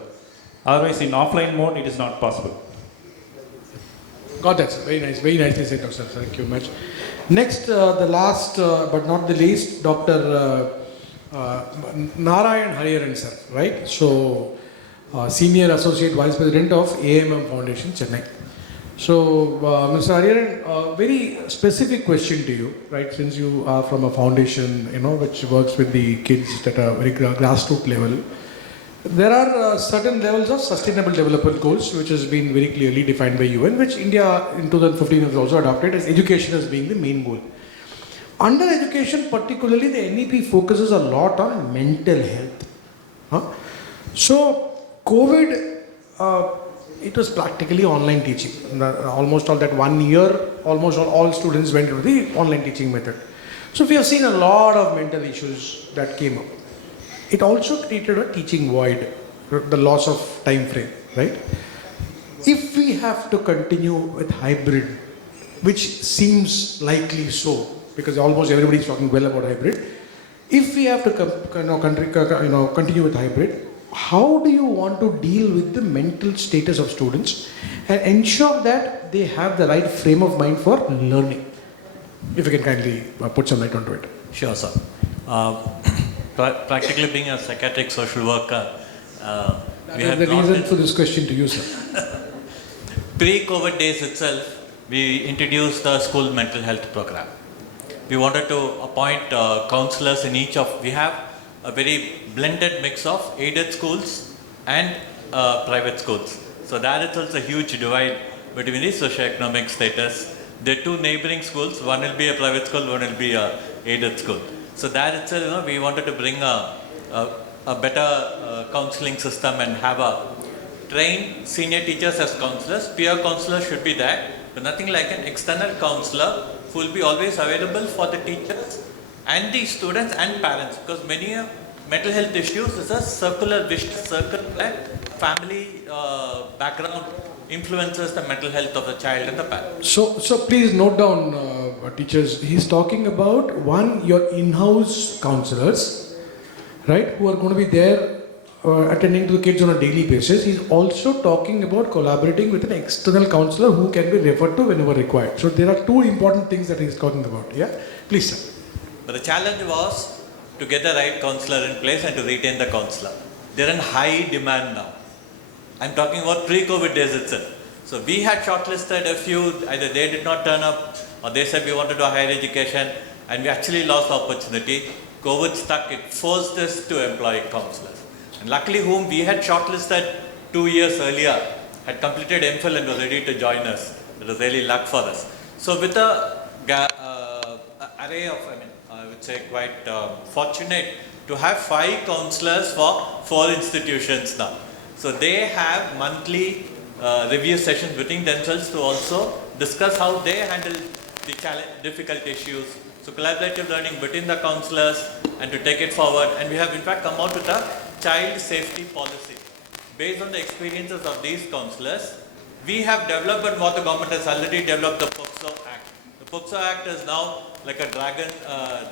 Otherwise in offline mode it is not possible. Got that, sir. Very nicely said, Dr. Thank you much. Next, the last but not the least, Dr. Narayanan Hariharan, sir, right? So, Senior Associate Vice President of AMM Foundation, Chennai. So, Mr. Hariharan, very specific question to you, right? Since you are from a foundation, which works with the kids at a very grassroots level, there are certain levels of sustainable development goals which has been very clearly defined by UN, which India in 2015 has also adopted as education as being the main goal. Under education particularly, the NEP focuses a lot on mental health. So COVID, it was practically online teaching. Almost all that 1 year, almost all students went into the online teaching method. So we have seen a lot of mental issues that came up. It also created a teaching void, the loss of time frame, right? If we have to continue with hybrid, which seems likely so, because almost everybody is talking well about hybrid, if we have to continue with hybrid, how do you want to deal with the mental status of students and ensure that they have the right frame of mind for learning? If you can kindly put some light onto it. Sure, sir. Practically being a psychiatric social worker, we had the reason for this question to you, sir. Pre-COVID days itself, we introduced the school mental health program. We wanted to appoint counselors in each of, we have a very blended mix of aided schools and private schools. So there is also a huge divide between the socioeconomic status. There are 2 neighboring schools, one will be a private school, one will be a aided school. So that itself, we wanted to bring a better counseling system and have a trained senior teachers as counselors. Peer counselors should be there, but nothing like an external counselor who will be always available for the teachers and the students and parents, because many mental health issues is a circular circle where family background influences the mental health of the child and the parent. So please note down, teachers, he's talking about your in-house counselors, right, who are going to be there attending to the kids on a daily basis. He's also talking about collaborating with an external counselor who can be referred to whenever required. So there are two important things that he's talking about. Yeah, please, sir. But the challenge was to get the right counselor in place and to retain the counselor. They're in high demand now. I'm talking about pre-COVID days itself. So we had shortlisted a few, either they did not turn up or they said we want to do higher education, and we actually lost the opportunity. COVID stuck, it forced us to employ counselors. And luckily whom we had shortlisted 2 years earlier had completed MPhil and was ready to join us. It was really luck for us. So with a array of, I would say quite fortunate to have 5 counselors for 4 institutions now. So they have monthly review sessions between themselves to also discuss how they handle the difficult issues. So collaborative learning between the counselors and to take it forward. And we have in fact come out with a child safety policy. Based on the experiences of these counselors, we have developed what the government has already developed, the POCSO Act. The POCSO Act is now like a dragon,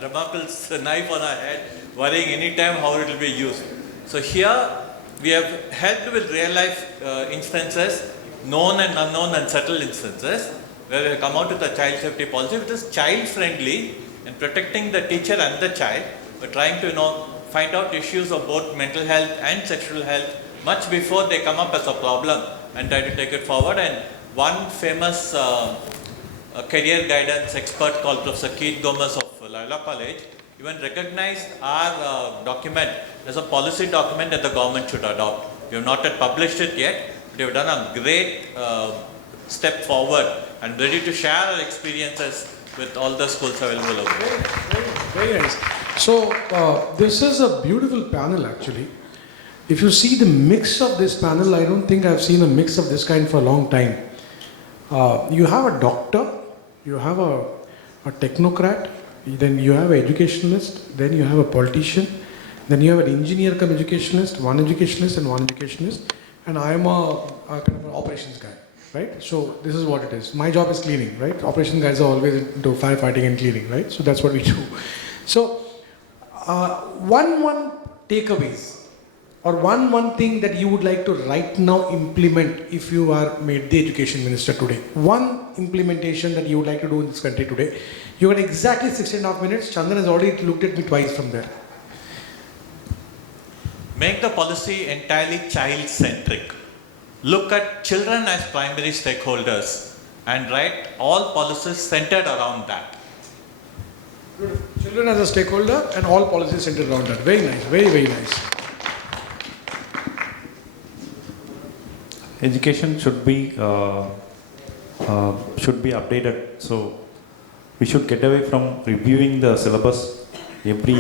Damocles knife on our head, worrying anytime how it will be used. So here we have helped with real life instances, known and unknown and settled instances, where we have come out with a child safety policy which is child friendly and protecting the teacher and the child. We're trying to find out issues of both mental health and sexual health much before they come up as a problem and try to take it forward. And one famous career guidance expert called Professor Keith Gomez of Loyola College even recognized our document as a policy document that the government should adopt. We have not yet published it yet, but we have done a great step forward and ready to share our experiences with all the schools available over there. Very nice. So this is a beautiful panel actually. If you see the mix of this panel, I don't think I've seen a mix of this kind for a long time. You have a doctor, you have a technocrat, then you have an educationalist, then you have a politician, then you have an engineer come educationalist, one educationalist and one educationalist, and I am a kind of an operations guy, right? So this is what it is. My job is cleaning, right? Operations guys are always into firefighting and cleaning, right? So that's what we do. So one takeaways, or one thing that you would like to right now implement if you are made the education minister today. One implementation that you would like to do in this country today. You got exactly 16.5 minutes. Chandan has already looked at me twice from there. Make the policy entirely child-centric. Look at children as primary stakeholders and write all policies centered around that. Children as a stakeholder and all policies centered around that. Very nice. Very, very nice. Education should be updated. So we should get away from reviewing the syllabus every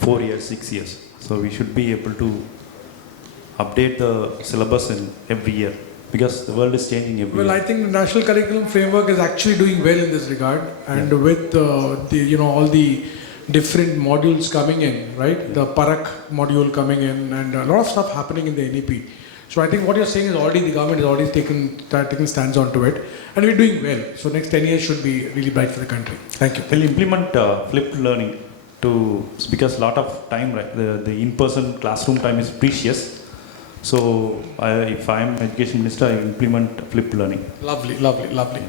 4 years, 6 years. So we should be able to update the syllabus in every year because the world is changing every year. Well, I think the National Curriculum Framework is actually doing well in this regard, and with all the different modules coming in, right? The Parak module coming in, and a lot of stuff happening in the NEP. So I think what you're saying is already the government has already taken stands onto it, and we're doing well. So next 10 years should be really bright for the country. Thank you. We'll implement flipped learning because a lot of time, right? The in-person classroom time is precious. So if I'm education minister, I implement flipped learning. Lovely, lovely, lovely.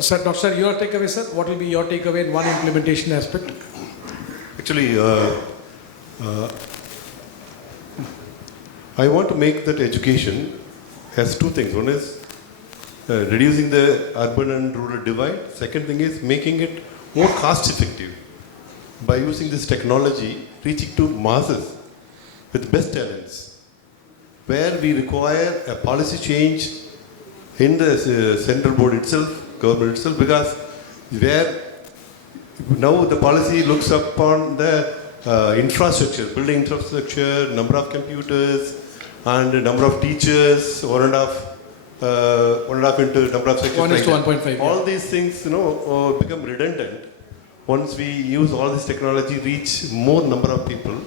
Sir, Dr. Your takeaway, sir? What will be your takeaway in one implementation aspect? Actually, I want to make that education has two things. One is reducing the urban and rural divide. Second thing is making it more cost effective by using this technology, reaching to masses with best talents. Where we require a policy change in the central board itself, government itself, because where now the policy looks upon the infrastructure, building infrastructure, number of computers, and number of teachers, 1.5 into number of sections. 1 is to 1.5. All these things, become redundant. Once we use all this technology, reach more number of people.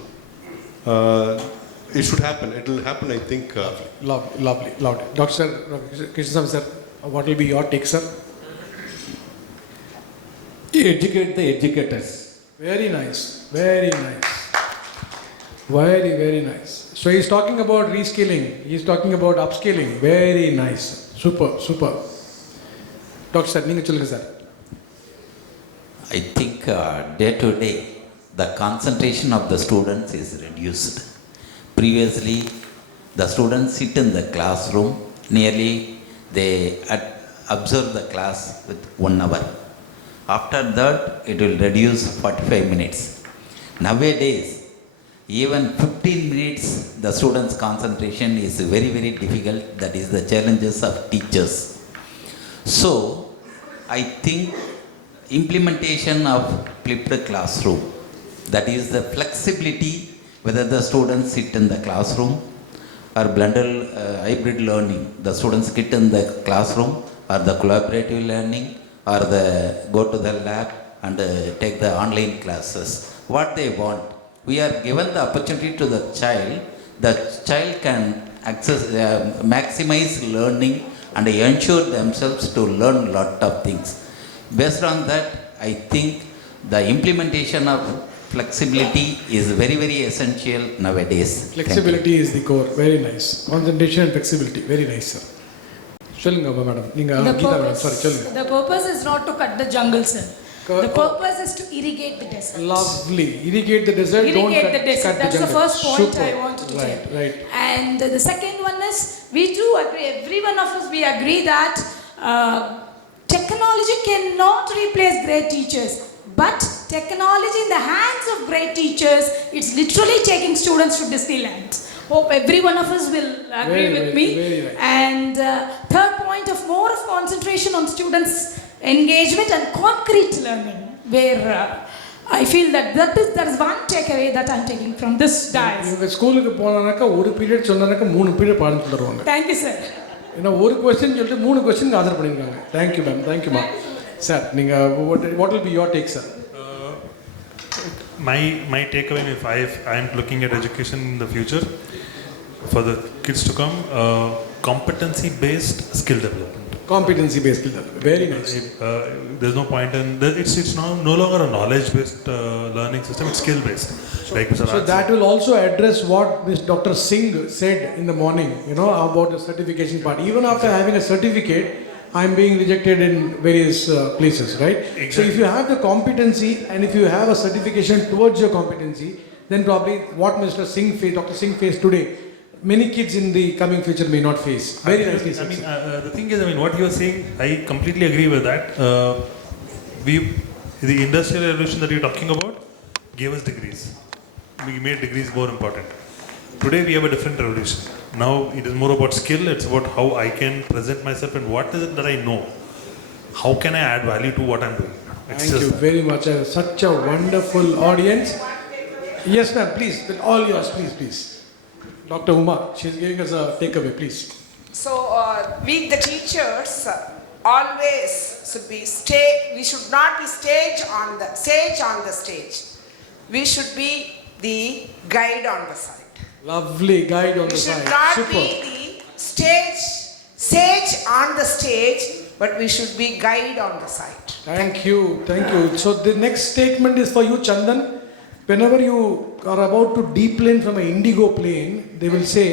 It should happen. It will happen, I think. Lovely. Dr. Krishnasamy sir, what will be your take, sir? Educate the educators. Very nice. Very nice. Very, very nice. So he's talking about reskilling. He's talking about upskilling. Very nice. Super, super. Dr. Sir, you tell us. I think day to day, the concentration of the students is reduced. Previously, the students sit in the classroom, nearly they observe the class with 1 hour. After that, it will reduce 45 minutes. Nowadays, even 15 minutes, the students' concentration is very, very difficult. That is the challenges of teachers. So, I think implementation of flipped classroom, that is the flexibility, whether the students sit in the classroom or blended hybrid learning, the students sit in the classroom or the collaborative learning or the go to the lab and take the online classes, what they want. We are given the opportunity to the child can access, maximize learning and ensure themselves to learn a lot of things. Based on that, I think the implementation of flexibility is very, very essential nowadays. Flexibility is the core. Very nice. Concentration and flexibility. Very nice, sir. சொல்லுங்க madam. நீங்க Geetha madam, sorry, சொல்லுங்க. The purpose is not to cut the jungle, sir. The purpose is to irrigate the desert. Lovely. Irrigate the desert. Don't cut the desert. That's the first point I wanted to take. Right. And the second one is, we do agree, every one of us, we agree that technology cannot replace great teachers. But technology in the hands of great teachers, it's literally taking students to Disneyland. Hope every one of us will agree with me. Very right. And third point of more of concentration on students' engagement and concrete learning, where I feel that is one takeaway that I'm taking from this dais. இவங்க ஸ்கூலுக்கு போனானாக்கா ஒரு period சொன்னானாக்கா 3 period பாடம் சொல்லுவாங்க. Thank you, sir. ஏன்னா ஒரு question சொல்லிட்டு 3 question answer பண்ணிருக்காங்க. Thank you ma'am. Thank you ma'am. Sir, நீங்க what will be your take, sir? My takeaway, if I am looking at education in the future for the kids to come, competency based skill development. Competency based skill development. Very nice. There's no point in it's no longer a knowledge based learning system, it's skill based. So that will also address what Dr. Singh said in the morning, about the certification part. Even after having a certificate, I'm being rejected in various places, right? Exactly. So if you have the competency and if you have a certification towards your competency, then probably what Dr. Singh faced today, many kids in the coming future may not face. Very nicely said. The thing is, what you are saying, I completely agree with that. The industrial revolution that you're talking about gave us degrees. We made degrees more important. Today we have a different revolution. Now it is more about skill, it's about how I can present myself and what is it that I know. How can I add value to what I'm doing? Thank you very much. Such a wonderful audience. Yes ma'am, please, all yours, please. Dr. Uma, she's giving us a takeaway, please. So we the teachers always should be we should not be sage on the stage. We should be the guide on the side. Lovely guide on the side. We should not be the sage on the stage, but we should be guide on the side. Thank you. So the next statement is for you, Chandan. Whenever you are about to deplane from an indigo plane, they will say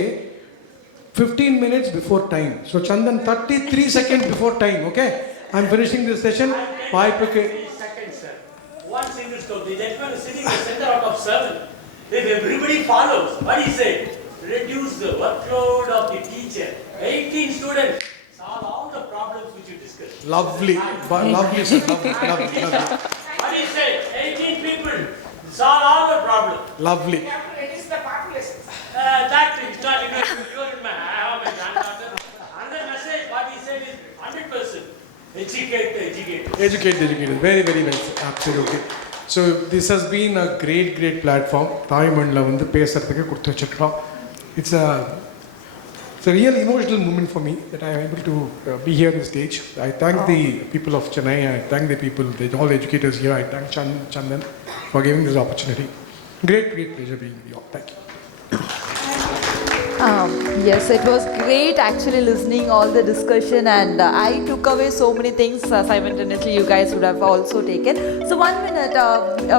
15 minutes before time. So Chandan, 33 seconds before time, okay? I'm finishing this session. 5 seconds, sir. One single stone. The gentleman is sitting in the center out of 7. If everybody follows, what he said, reduce the workload of the teacher. 18 students, solve all the problems which you discussed. Lovely, sir. Lovely. What he said, 18 people, solve all the problems. Lovely. We have to reduce the population. That is not in your man. I have my granddaughter. Another message, what he said is 100%. Educate the educators. Educate the educators. Very, very well, sir. Absolutely. So this has been a great platform. It's a real emotional moment for me that I am able to be here on the stage. I thank the people of Chennai. I thank all the educators here. I thank Chandan for giving this opportunity. Great pleasure being with you all. Thank you. Yes, it was great actually listening all the discussion, and I took away so many things simultaneously you guys would have also taken. So 1 minute,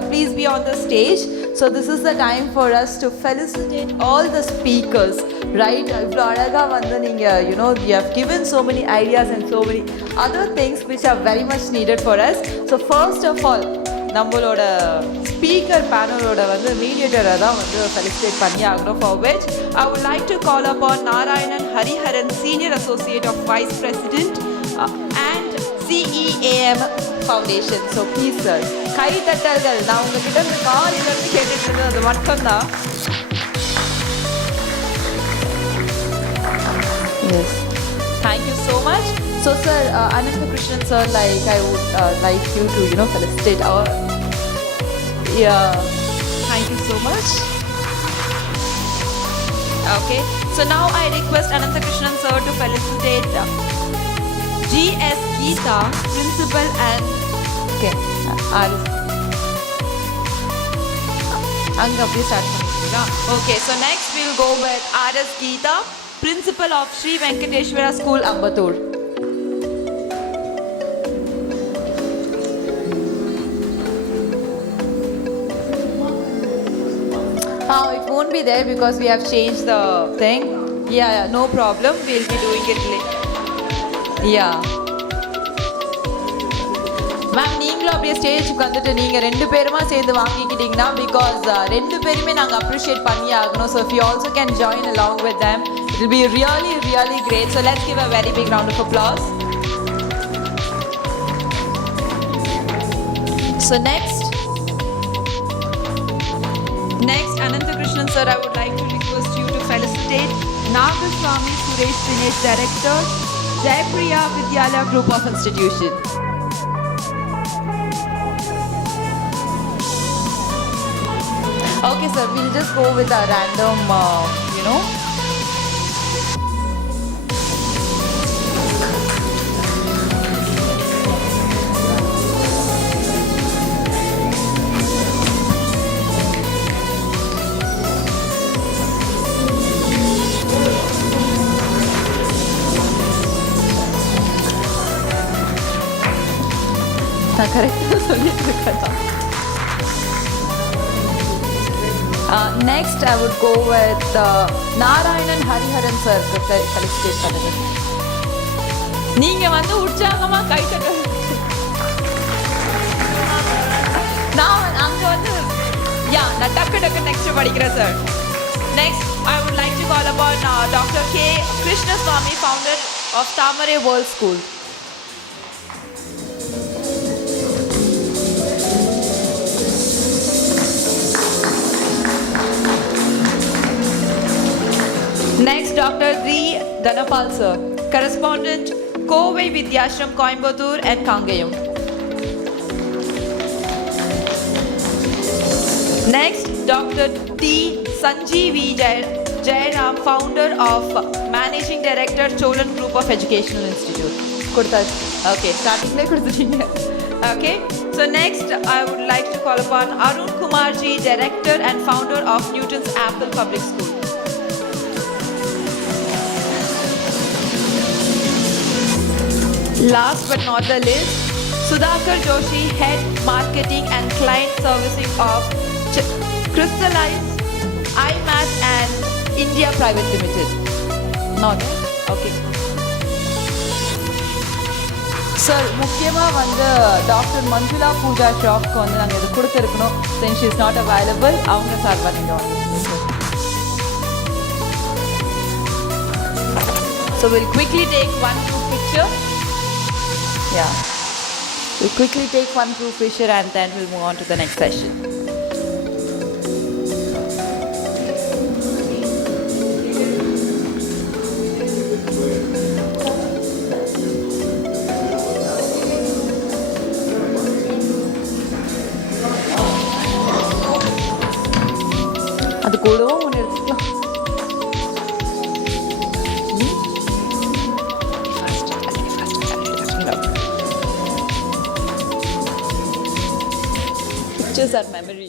please be on the stage. So this is the time for us to felicitate all the speakers, right? You know, you have given so many ideas and so many other things which are very much needed for us. So first of all, நம்மளோட speaker பேனலோட வந்து மீடியேட்டரை தான் வந்து felicitate பண்ணி ஆகணும். For which I would like to call upon Narayanan Hariharan, Senior Associate of Vice President and CEAM Foundation. So please sir, கை தட்டல்கள் நான் உங்ககிட்ட இந்த காலையிலேருந்து கேட்டுட்டு இருந்தது அது மட்டும்தான். Yes, thank you so much. So sir, Anantha Krishnan sir, like I would like you to, you know, felicitate our, yeah, thank you so much. Okay, so now I request Anantha Krishnan sir to felicitate GS Geetha, Principal and, okay, Anga, please start from here. Okay, so next we'll go with RS Geetha, Principal of Sri Venkateswara School, Ambattur. It won't be there because we have changed the thing. Yeah, no problem. We'll be doing it later. Yeah. Ma'am, நீங்களும் அப்படியே ஸ்டேஜுக்கு வந்துட்டு நீங்கள் 2 பேருமா சேர்ந்து வாங்கிக்கிட்டீங்கன்னா because 2 பேருமே நாங்கள் appreciate பண்ணி ஆகணும். So if you also can join along with them, it will be really, really great. So let's give a very big round of applause. So next, Anantha Krishnan sir, I would like to request you to felicitate Nagaswamy Suresh Dinesh, Director, Jaypriya Vidyalaya Group of Institution. Okay sir, we'll just go with a random, you know. Next, I would go with Narayanan Hariharan sir to felicitate பண்ணுங்க. நீங்க வந்து உற்சாகமா கை தட்ட. நான் அங்க வந்து நான் டக்கு நெக்ஸ்ட் படிக்கிறேன் sir. Next, I would like to call upon Dr. K. Krishnasamy, founder of Thaamarai World School. Next, Dr. Dhanapal sir, Correspondent, Kovai, Vidyashram, Coimbatore and Kangayam. Next, Dr. Sanjeevee, Jayram, founder of Managing Director, Cholan Group of Educational Institute. Okay, starting like okay. So next, I would like to call upon Arunkumar ji, Director and founder of Newton's Apple Public School. Last but not the least, Sudhakar Joshi, Head Marketing and Client Servicing of Chrysaalis, iMath and India Private Limited. Not okay. Sir, முக்கியமா வந்து doctor Manjula Pooja ஷாப்க்கு வந்து நாங்கள் இது கொடுத்துருக்கணும். Then she is not available. அவங்க சார்பாக நீங்கள் வந்து. So we'll quickly take one group picture. Yeah. We'll quickly take one group picture and then we'll move on to the next session. அது கூடவும் ஒன்று எடுத்துக்கலாம். Pictures are memory.